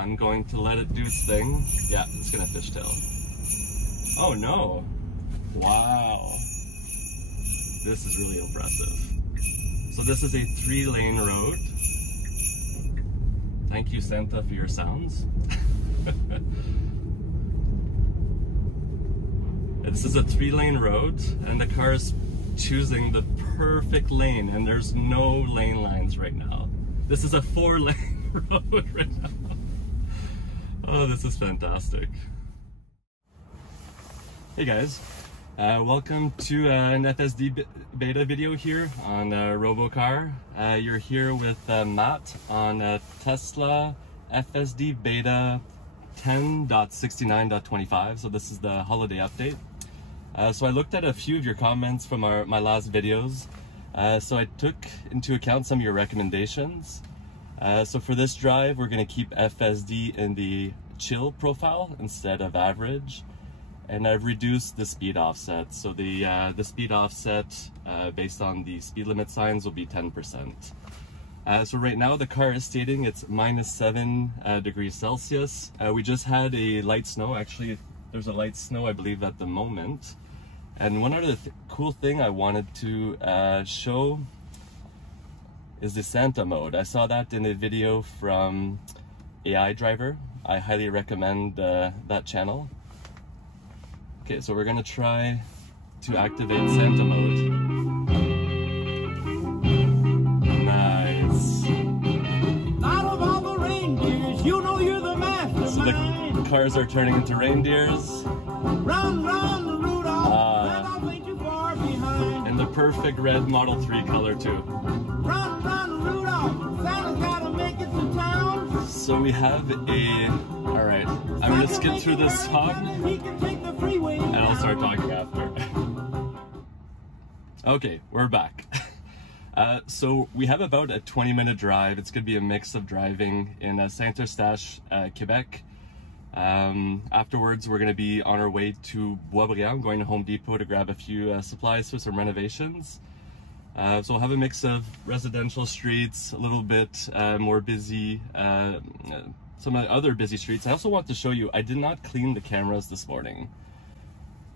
I'm going to let it do its thing. Yeah, it's gonna fishtail. Oh no! Wow! This is really impressive. So this is a 3-lane road. Thank you, Santa, for your sounds. This is a 3-lane road, and the car is choosing the perfect lane, and there's no lane lines right now. This is a 4-lane road right now. Oh, this is fantastic. Hey guys, welcome to an FSD beta video here on Robocar. You're here with Matt on Tesla FSD beta 10.69.25, so this is the holiday update. So I looked at a few of your comments from my last videos, so I took into account some of your recommendations. So for this drive, we're going to keep FSD in the chill profile instead of average, and I've reduced the speed offset. So the speed offset based on the speed limit signs will be 10%. So right now the car is stating it's -7 degrees Celsius. We just had a light snow. Actually, there's a light snow, I believe, at the moment. And one other cool thing I wanted to show is the Santa mode. I saw that in a video from AI Driver. I highly recommend that channel. Okay, so we're gonna try to activate Santa mode. Nice. Out of all the reindeers, you know you're the mastermind. So the cars are turning into reindeers. Run, run, Rudolph, Rudolph ain't too far behind. In the perfect red Model 3 color too. Run, run, Rudolph, Santa's gotta make it to town. So we have a, all right, I'm gonna skip through this song He can take the freeway and I'll start talking after. Okay, we're back. So we have about a 20-minute drive. It's gonna be a mix of driving in Saint-Eustache, Quebec. Afterwards, we're gonna be on our way to Boisbriand, going to Home Depot to grab a few supplies for some renovations. So we'll have a mix of residential streets, a little bit more busy, some of the other busy streets. I also want to show you, I did not clean the cameras this morning.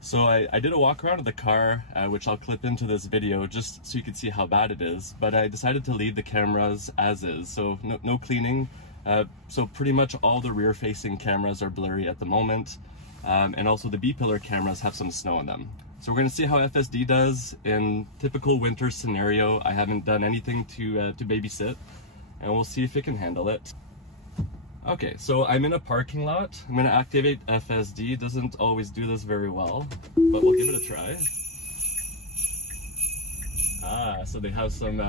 So I did a walk around of the car, which I'll clip into this video just so you can see how bad it is, but I decided to leave the cameras as is, so no cleaning. So pretty much all the rear-facing cameras are blurry at the moment, and also the B-pillar cameras have some snow in them. So we're going to see how FSD does in typical winter scenario. I haven't done anything to babysit, and we'll see if it can handle it. Okay, so I'm in a parking lot. I'm going to activate FSD. It doesn't always do this very well, but we'll give it a try. So they have some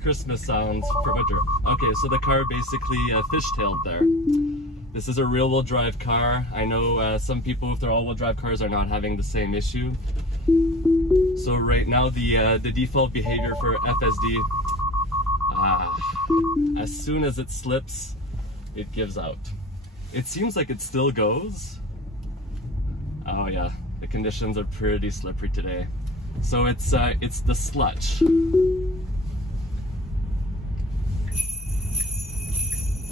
Christmas sounds for winter. Okay, so the car basically fishtailed there. This is a rear-wheel drive car. I know some people with their all-wheel drive cars are not having the same issue. So right now the default behavior for FSD, as soon as it slips, it gives out. It seems like it still goes. Oh yeah, the conditions are pretty slippery today. So it's the sludge.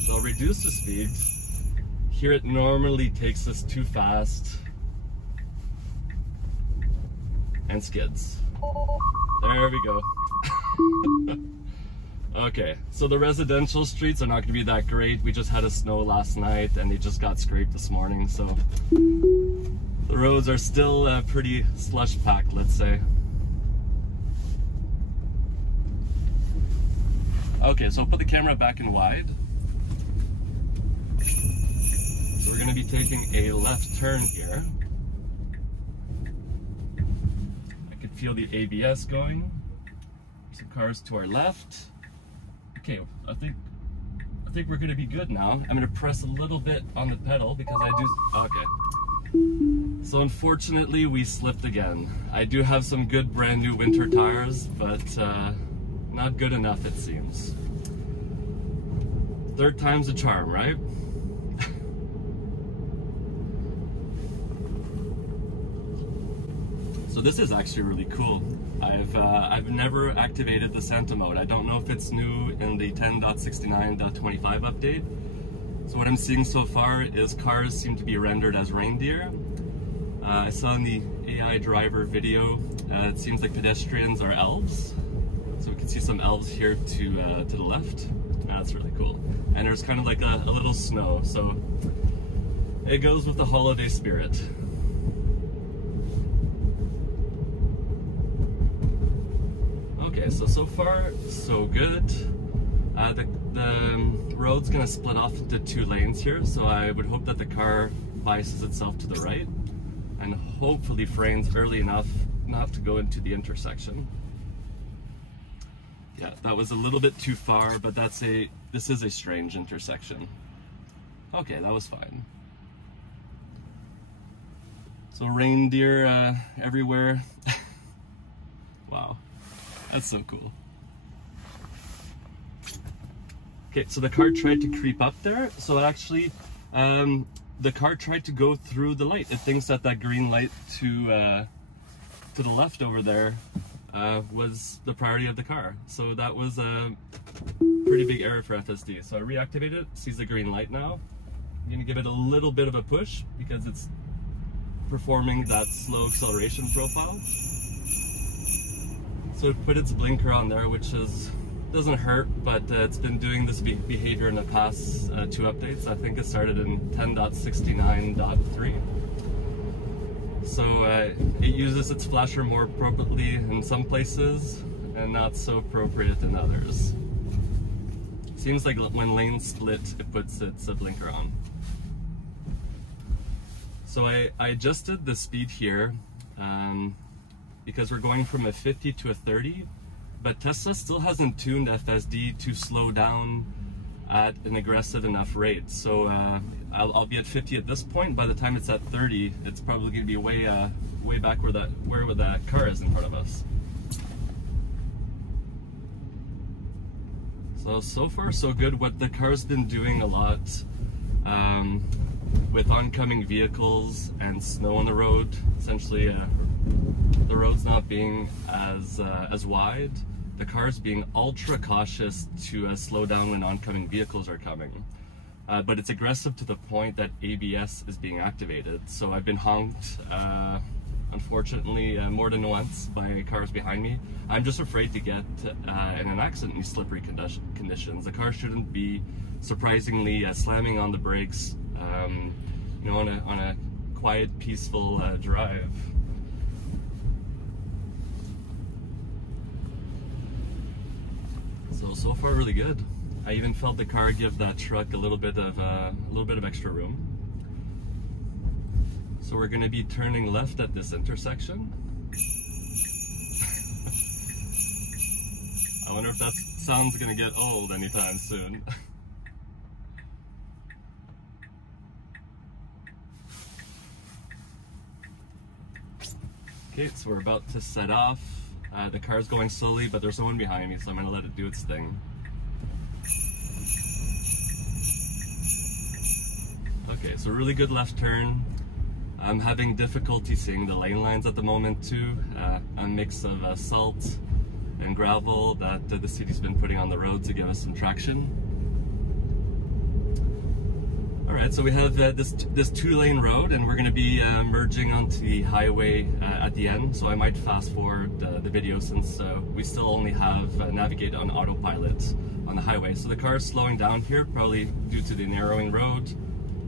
So I'll reduce the speed. Here it normally takes us too fast and skids. There we go. Okay, so the residential streets are not going to be that great. We just had a snow last night and they just got scraped this morning, so the roads are still pretty slush packed, let's say. Okay, so I'll put the camera back in wide. So we're going to be taking a left turn here. I can feel the ABS going. Some cars to our left. Okay, I think we're going to be good now. I'm going to press a little bit on the pedal because I do. Okay. So unfortunately, we slipped again. I do have some good brand new winter tires, but not good enough, it seems. Third time's a charm, right? So this is actually really cool. I've never activated the Santa mode. I don't know if it's new in the 10.69.25 update, So what I'm seeing so far is cars seem to be rendered as reindeer. I saw in the AI driver video, it seems like pedestrians are elves. So we can see some elves here to the left. That's really cool. And there's kind of like a little snow, so it goes with the holiday spirit. Okay, so far so good. The road's gonna split off into 2 lanes here, so I would hope that the car biases itself to the right and hopefully frames early enough not to go into the intersection. Yeah, that was a little bit too far, but this is a strange intersection. Okay, that was fine. So reindeer everywhere. Wow, that's so cool. Okay, so the car tried to creep up there, so actually the car tried to go through the light. It thinks that green light to the left over there was the priority of the car. So that was a pretty big error for FSD. So I reactivated it, sees the green light now. I'm gonna give it a little bit of a push because it's performing that slow acceleration profile. So it put its blinker on there, which doesn't hurt, but it's been doing this behavior in the past 2 updates. I think it started in 10.69.3. So it uses its flasher more appropriately in some places and not so appropriate in others. Seems like when lanes split, it puts its blinker on. So I adjusted the speed here because we're going from a 50 to a 30. But Tesla still hasn't tuned FSD to slow down at an aggressive enough rate. So I'll be at 50 at this point. By the time it's at 30, it's probably going to be way back where that car is in front of us. So far so good. What the car's been doing a lot with oncoming vehicles and snow on the road, essentially the road's not being as wide. The car's being ultra cautious to slow down when oncoming vehicles are coming. But it's aggressive to the point that ABS is being activated. So I've been honked, unfortunately, more than once by cars behind me. I'm just afraid to get in an accident in these slippery conditions. The car shouldn't be surprisingly slamming on the brakes, you know, on a quiet, peaceful drive. So far really good. I even felt the car give that truck a little bit of extra room. So we're going to be turning left at this intersection. I wonder if that sound's going to get old anytime soon. Okay, so we're about to set off. The car's going slowly, but there's someone behind me, so I'm going to let it do its thing. Okay, so really good left turn. I'm having difficulty seeing the lane lines at the moment too. A mix of salt and gravel that the city's been putting on the road to give us some traction. Alright, so we have this 2-lane road, and we're going to be merging onto the highway at the end, so I might fast forward the video since we still only have navigate on autopilot on the highway. So the car is slowing down here, probably due to the narrowing road,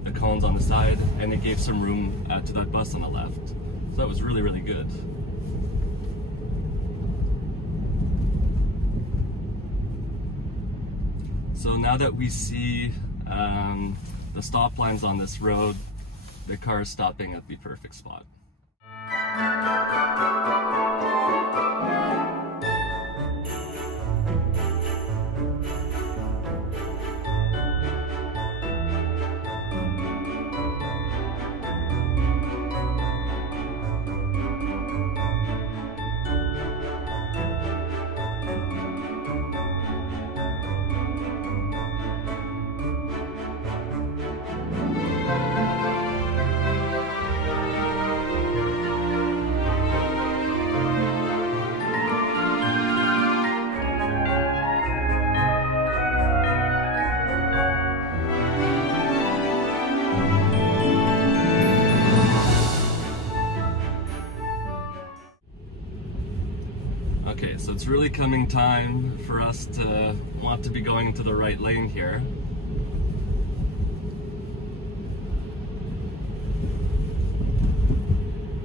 the cones on the side, and it gave some room to that bus on the left. So that was really, really good. So now that we see the stop lines on this road, the car is stopping at the perfect spot. So it's really coming time for us to want to be going into the right lane here.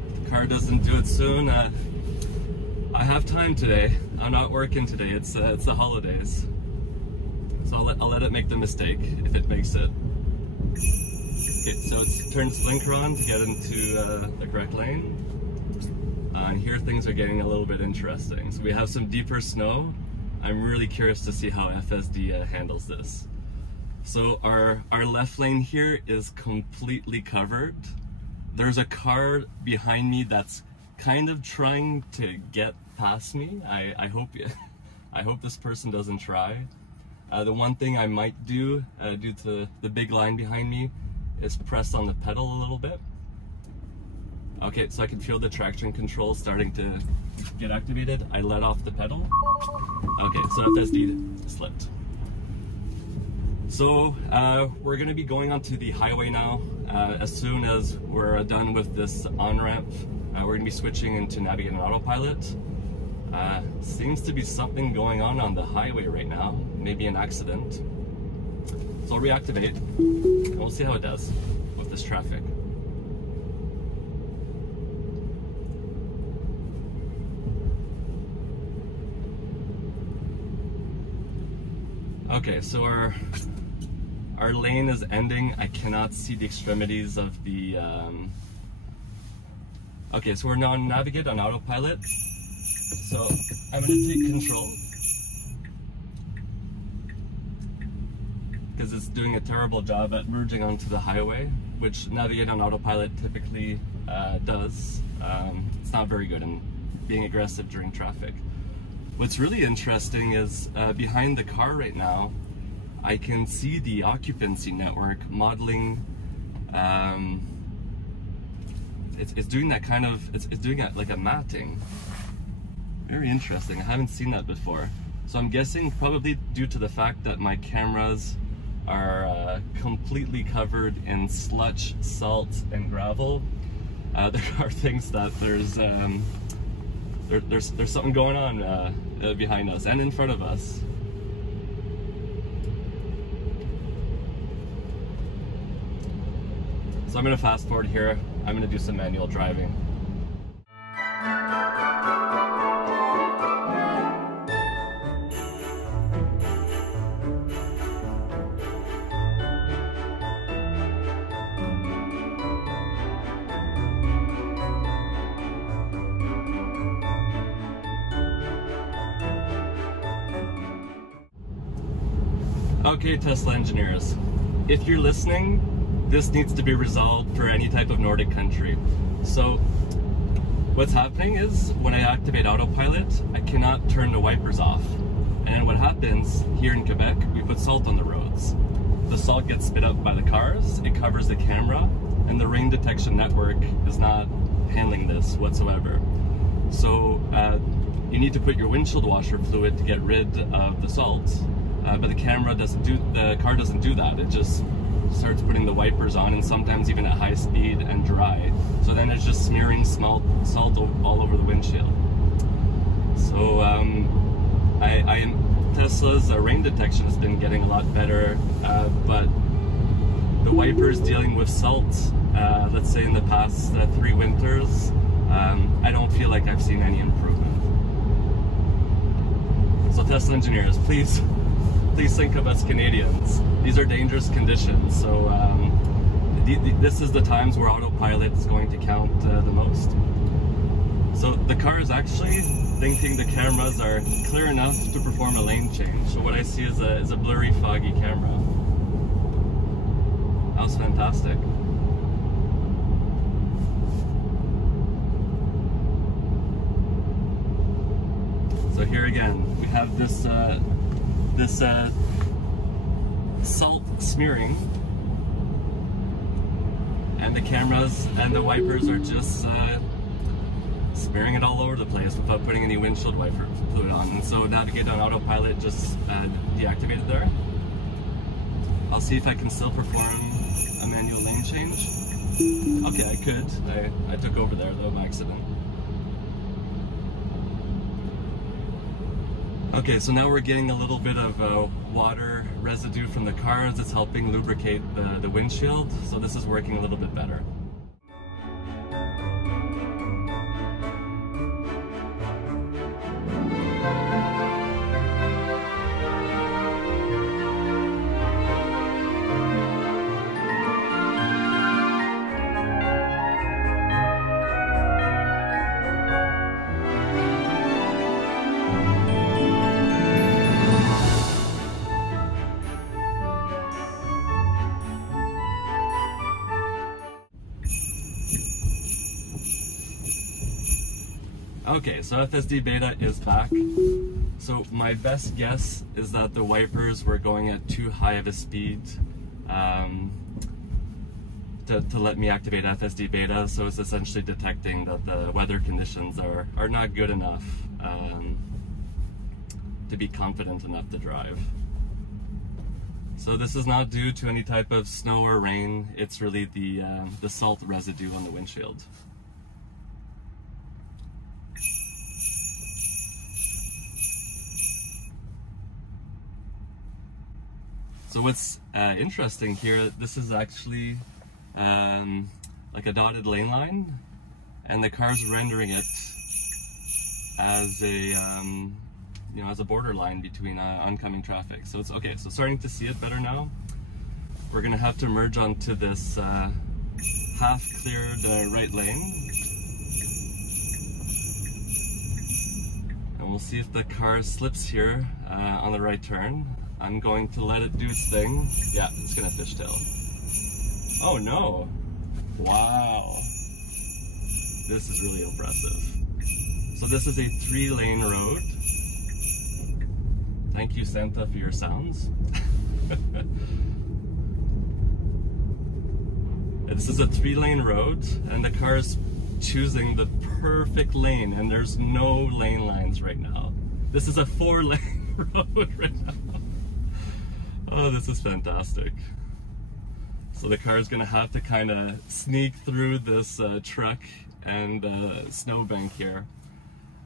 If the car doesn't do it soon, I have time today. I'm not working today. It's the holidays. So I'll let it make the mistake if it makes it. Okay, so it's turned blinker on to get into the correct lane. And here things are getting a little bit interesting. So we have some deeper snow. I'm really curious to see how FSD handles this. So our left lane here is completely covered. There's a car behind me that's kind of trying to get past me. I hope this person doesn't try. The one thing I might do, due to the big line behind me, is press on the pedal a little bit. Okay, so I can feel the traction control starting to get activated. I let off the pedal. Okay, so FSD slipped. So we're gonna be going onto the highway now. As soon as we're done with this on-ramp, we're gonna be switching into Navigate on Autopilot. Seems to be something going on the highway right now, maybe an accident. So I'll reactivate, and we'll see how it does with this traffic. Okay, so our lane is ending. I cannot see the extremities of the... Okay, so we're now on Navigate on Autopilot. So I'm going to take control because it's doing a terrible job at merging onto the highway, which Navigate on Autopilot typically does. It's not very good in being aggressive during traffic. What's really interesting is behind the car right now, I can see the occupancy network modeling. It's doing that kind of, it's doing it like a matting. Very interesting. I haven't seen that before. So I'm guessing probably due to the fact that my cameras are completely covered in sludge, salt, and gravel. There are things that there's something going on behind us and in front of us. So I'm going to fast forward here. I'm going to do some manual driving. Okay, Tesla engineers, if you're listening, this needs to be resolved for any type of Nordic country. So what's happening is when I activate autopilot, I cannot turn the wipers off. And what happens here in Quebec, we put salt on the roads. The salt gets spit up by the cars, it covers the camera, and the rain detection network is not handling this whatsoever. So you need to put your windshield washer fluid to get rid of the salt. But the car doesn't do that. It just starts putting the wipers on, and sometimes even at high speed and dry. So then it's just smearing salt all over the windshield. So Tesla's rain detection has been getting a lot better, but the wipers dealing with salt, let's say in the past 3 winters, I don't feel like I've seen any improvement. So Tesla engineers, please think of us Canadians. These are dangerous conditions, so this is the times where autopilot is going to count the most. So the car is actually thinking the cameras are clear enough to perform a lane change. So what I see is a blurry, foggy camera. That was fantastic. So here again, we have this salt smearing, and the cameras and the wipers are just smearing it all over the place without putting any windshield wiper fluid on. And so Navigate on Autopilot just deactivated there. I'll see if I can still perform a manual lane change. Okay, I could. I took over there though by accident. Okay, so now we're getting a little bit of water residue from the cars. It's helping lubricate the windshield, so this is working a little bit better. Okay, so FSD Beta is back. So my best guess is that the wipers were going at too high of a speed to let me activate FSD Beta, so it's essentially detecting that the weather conditions are not good enough to be confident enough to drive. So this is not due to any type of snow or rain, it's really the salt residue on the windshield. So what's interesting here, this is actually like a dotted lane line, and the car's rendering it as a as a borderline between oncoming traffic. So it's okay. So starting to see it better now. We're gonna have to merge onto this half cleared right lane, and we'll see if the car slips here on the right turn. I'm going to let it do its thing. Yeah, it's gonna fishtail. Oh no! Wow! This is really impressive. So this is a 3-lane road. Thank you, Santa, for your sounds. This is a 3-lane road, and the car is choosing the perfect lane, and there's no lane lines right now. This is a 4-lane road right now. Oh, this is fantastic. So the car is gonna have to kind of sneak through this truck and snowbank here.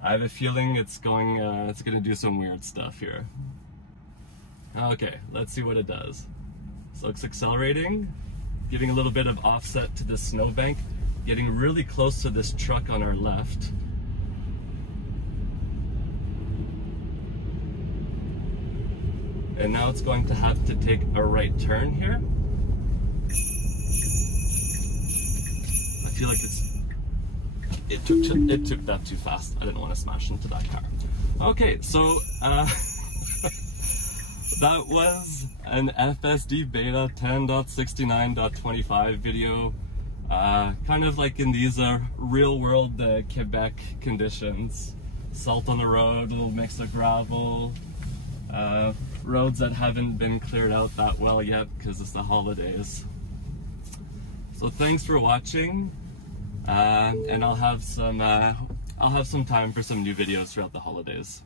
I have a feeling it's gonna do some weird stuff here. Okay, let's see what it does. So it's accelerating, giving a little bit of offset to this snowbank, getting really close to this truck on our left. And now it's going to have to take a right turn here. I feel like it took that too fast. I didn't want to smash into that car. Okay, so that was an FSD Beta 10.69.25 video. Kind of like in these real world Quebec conditions. Salt on the road, a little mix of gravel. Roads that haven't been cleared out that well yet because it's the holidays. So thanks for watching, and I'll have some time for some new videos throughout the holidays.